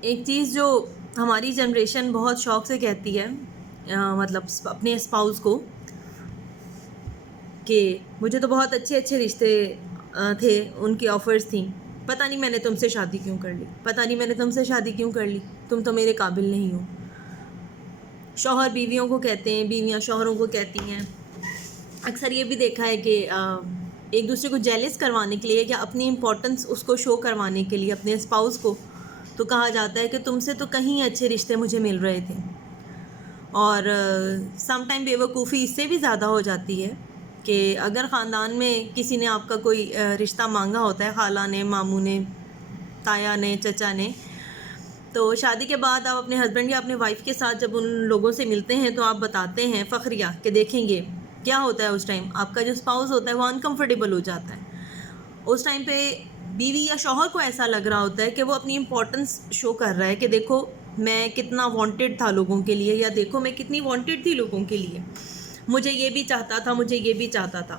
ایک چیز جو ہماری جنریشن بہت شوق سے کہتی ہے مطلب اپنے اسپاؤس کو کہ مجھے تو بہت اچھے اچھے رشتے تھے، ان کی آفرز تھیں، پتہ نہیں میں نے تم سے شادی کیوں کر لی، پتہ نہیں میں نے تم سے شادی کیوں کر لی، تم تو میرے قابل نہیں ہو. شوہر بیویوں کو کہتے ہیں، بیویاں شوہروں کو کہتی ہیں. اکثر یہ بھی دیکھا ہے کہ ایک دوسرے کو جیلس کروانے کے لیے یا اپنی امپورٹنس اس کو شو کروانے کے لیے اپنے اسپاؤس کو تو کہا جاتا ہے کہ تم سے تو کہیں اچھے رشتے مجھے مل رہے تھے. اور سم ٹائم بیوقوفی اس سے بھی زیادہ ہو جاتی ہے کہ اگر خاندان میں کسی نے آپ کا کوئی رشتہ مانگا ہوتا ہے، خالہ نے، ماموں نے، تایا نے، چچا نے، تو شادی کے بعد آپ اپنے ہسبینڈ یا اپنے وائف کے ساتھ جب ان لوگوں سے ملتے ہیں تو آپ بتاتے ہیں فخریہ کہ دیکھیں گے کیا ہوتا ہے. اس ٹائم آپ کا جو اسپاؤس ہوتا ہے وہ انکمفرٹیبل ہو جاتا ہے. اس ٹائم پہ بیوی یا شوہر کو ایسا لگ رہا ہوتا ہے کہ وہ اپنی امپورٹنس شو کر رہا ہے کہ دیکھو میں کتنا وانٹیڈ تھا لوگوں کے لیے، یا دیکھو میں کتنی وانٹیڈ تھی لوگوں کے لیے، مجھے یہ بھی چاہتا تھا، مجھے یہ بھی چاہتا تھا.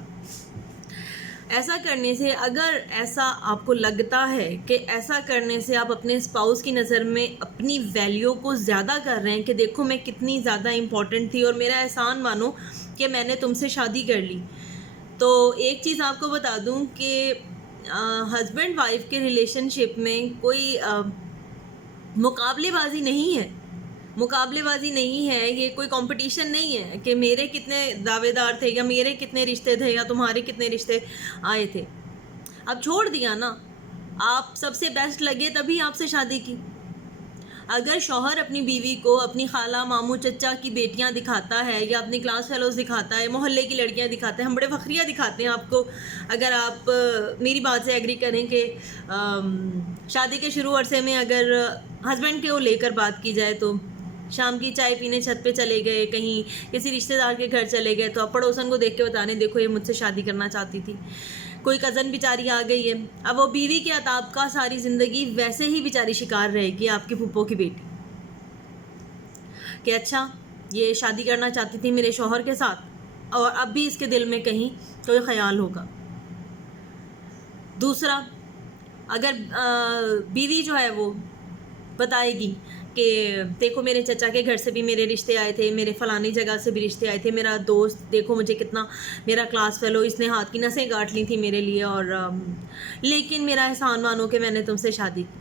ایسا کرنے سے، اگر ایسا آپ کو لگتا ہے کہ ایسا کرنے سے آپ اپنے اسپاؤس کی نظر میں اپنی ویلیو کو زیادہ کر رہے ہیں کہ دیکھو میں کتنی زیادہ امپورٹنٹ تھی اور میرا احسان مانو کہ میں نے تم سے شادی کر لی، تو ایک چیز آپ کو بتا دوں کہ ہسبینڈ وائف کے ریلیشن شپ میں کوئی مقابلے بازی نہیں ہے. مقابلے بازی نہیں ہے، یہ کوئی کمپٹیشن نہیں ہے کہ میرے کتنے دعوے دار تھے یا میرے کتنے رشتے تھے یا تمہارے کتنے رشتے آئے تھے. اب چھوڑ دیا نا، آپ سب سے بیسٹ لگے تبھی آپ سے شادی کی. اگر شوہر اپنی بیوی کو اپنی خالہ، ماموں، چچا کی بیٹیاں دکھاتا ہے یا اپنی کلاس فیلوز دکھاتا ہے، محلے کی لڑکیاں دکھاتے ہیں، ہم بڑے فخریہ دکھاتے ہیں آپ کو. اگر آپ میری بات سے ایگری کریں کہ شادی کے شروع عرصے میں اگر ہسبینڈ کو لے کر بات کی جائے تو شام کی چائے پینے چھت پہ چلے گئے، کہیں کسی رشتہ دار کے گھر چلے گئے تو آپ پڑوسن کو دیکھ کے بتانے دیکھو یہ مجھ سے شادی کرنا چاہتی تھی. کوئی کزن بیچاری آ گئی ہے، اب وہ بیوی کے عتاب کا ساری زندگی ویسے ہی بیچاری شکار رہے گی آپ کی پھپھو کی بیٹی کہ اچھا یہ شادی کرنا چاہتی تھی میرے شوہر کے ساتھ اور اب بھی اس کے دل میں کہیں کوئی خیال ہوگا. دوسرا، اگر بیوی جو ہے وہ بتائے گی کہ دیکھو میرے چچا کے گھر سے بھی میرے رشتے آئے تھے، میرے فلانی جگہ سے بھی رشتے آئے تھے، میرا دوست دیکھو مجھے کتنا، میرا کلاس فیلو، اس نے ہاتھ کی نسیں کاٹ لی تھی میرے لیے، اور لیکن میرا احسان مانو کہ میں نے تم سے شادی کی.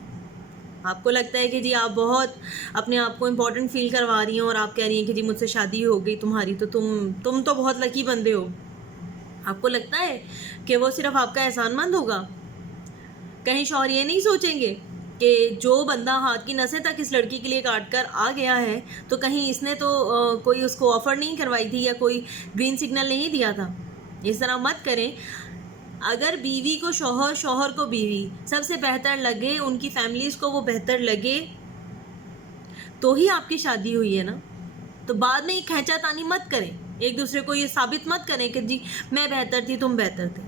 آپ کو لگتا ہے کہ جی آپ بہت اپنے آپ کو امپورٹنٹ فیل کروا رہی ہیں اور آپ کہہ رہی ہیں کہ جی مجھ سے شادی ہو گئی تمہاری، تو تم تو بہت لکی بندے ہو. آپ کو لگتا ہے کہ وہ صرف آپ کا احسان مند ہوگا؟ کہیں شوہر یہ نہیں سوچیں گے کہ جو بندہ ہاتھ کی نسیں تک اس لڑکی کے لیے کاٹ کر آ گیا ہے تو کہیں اس نے تو کوئی اس کو آفر نہیں کروائی تھی یا کوئی گرین سگنل نہیں دیا تھا؟ اس طرح مت کریں. اگر بیوی کو شوہر، شوہر کو بیوی سب سے بہتر لگے، ان کی فیملیز کو وہ بہتر لگے تو ہی آپ کی شادی ہوئی ہے نا. تو بعد میں یہ کھینچا تانی مت کریں، ایک دوسرے کو یہ ثابت مت کریں کہ جی میں بہتر تھی، تم بہتر تھے.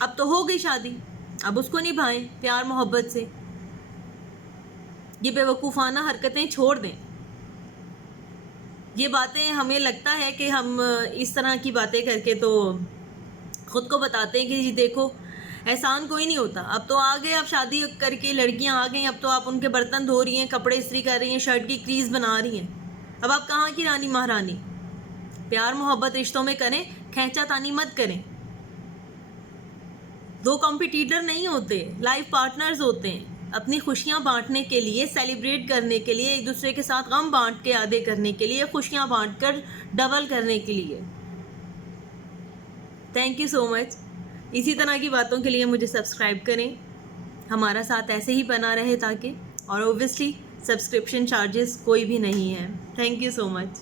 اب تو ہو گئی شادی، اب اس کو نبھائیں پیار محبت سے. یہ بے وقوفانہ حرکتیں چھوڑ دیں. یہ باتیں ہمیں لگتا ہے کہ ہم اس طرح کی باتیں کر کے تو خود کو بتاتے ہیں کہ جی دیکھو احسان کوئی نہیں ہوتا. اب تو آ گئے، اب شادی کر کے لڑکیاں آ گئیں، اب تو آپ ان کے برتن دھو رہی ہیں، کپڑے استری کر رہی ہیں، شرٹ کی کریز بنا رہی ہیں. اب آپ کہاں کی رانی مہارانی؟ پیار محبت رشتوں میں کریں، کھینچا تانی مت کریں. دو کمپٹیٹر نہیں ہوتے، لائف پارٹنرز ہوتے ہیں. اپنی خوشیاں بانٹنے کے لیے، سیلیبریٹ کرنے کے لیے، ایک دوسرے کے ساتھ غم بانٹ کے آدھے کرنے کے لیے، خوشیاں بانٹ کر ڈبل کرنے کے لیے. تھینک یو سو مچ. اسی طرح کی باتوں کے لیے مجھے سبسکرائب کریں، ہمارا ساتھ ایسے ہی بنا رہے تاکہ، اور اوبویسلی سبسکرپشن چارجز کوئی بھی نہیں ہے. Thank you so much.